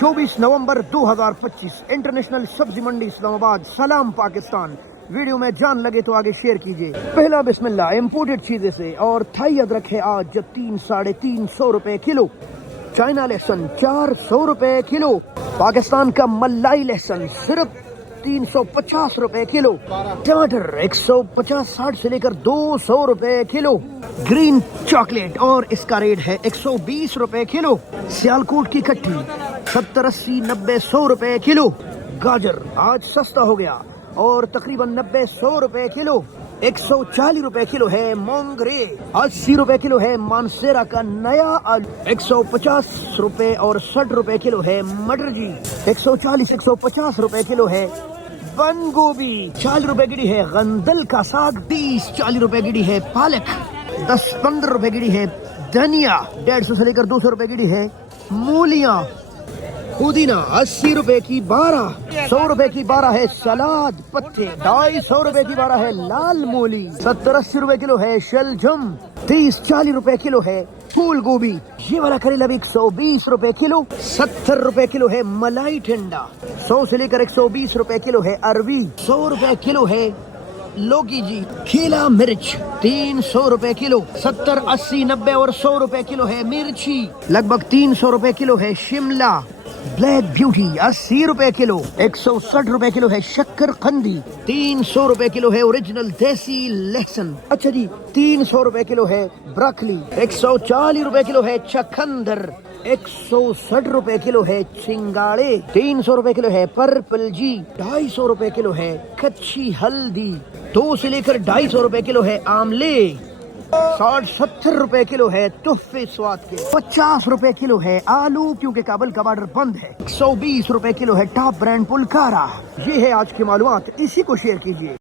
24 नवंबर 2025 international सब्जी मंडी इस्लामाबाद। सलाम Pakistan. Video में जान लगे तो आगे शेयर कीजिए। पहला बिस्मिल्लाह। इम्पोर्टेड चीजें से और थाई अदरक है आज 300-350 रुपए किलो। चाइना लहसुन 400 रुपए किलो। पाकिस्तान का मलाई लहसुन सिर्फ 350 रुपए किलो। टमाटर 150-60 से लेकर 200 रुपए किलो। ग्रीन चॉकलेट और इसका रेट है 120 रुपए किलो। सियालकोट की कट्टी 70-80-90-100 रुपए किलो। गाजर आज सस्ता हो गया और तकरीबन 90-100 रुपए किलो। 140 रुपए किलो है मोंगरे। 80 रुपए किलो है मानसेरा का नया आलू। 150 रुपए और 60 रुपए किलो है मटर जी। 140-150 रुपए किलो है बंद गोभी। 40 रुपए गिड़ी है गंदल का साग। 30-40 रुपए गिड़ी है पालक। 10-15 रुपए गिड़ी है धनिया। 150 से लेकर 200 रुपए गिड़ी है मूलियां। पुदीना 80 रुपए की 12। 100 रुपए की 12 है सलाद पत्ते। 250 रुपए की 12 है लाल मूली। 70-80 रुपए किलो है शलजम। 30-40 रुपए किलो है फूल गोभी। ये वाला करेला भी 120 रुपए किलो। 70 रुपए किलो है मलाई टिंडा। 100 से लेकर 120 रुपए किलो है अरवी। 100 रुपए किलो है लौकी जी। खीला मिर्च 300 रुपए किलो। 70-80-90 और 100 रुपए किलो है मिर्ची। लगभग 300 रुपए किलो है शिमला। ब्लैक ब्यूटी 80 रुपए किलो। 160 रुपए किलो है शक्कर कंदी। 300 रुपए किलो है ओरिजिनल देसी लहसुन। अच्छा जी 300 रुपए किलो है ब्रोकली। 140 रुपए किलो है चकंदर। 160 रुपए किलो है चिंगाड़े। 300 रुपए किलो है पर्पल जी। 250 रुपए किलो है कच्ची हल्दी। 2 से लेकर 250 रुपए किलो है आमले। 60-70 रुपए किलो है तुफ़े स्वाद के। 50 रुपए किलो है आलू क्योंकि काबल का बॉर्डर बंद है। 120 रुपए किलो है टॉप ब्रांड पुलकारा। ये है आज की मालूमात, इसी को शेयर कीजिए।